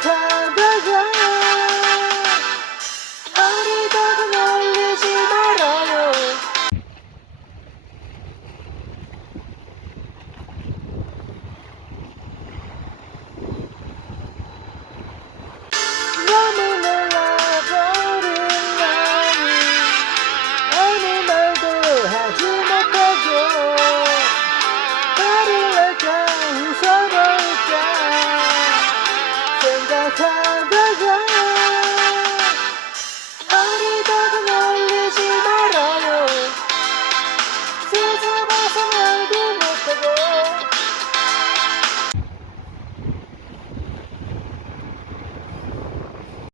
cloud. cloud.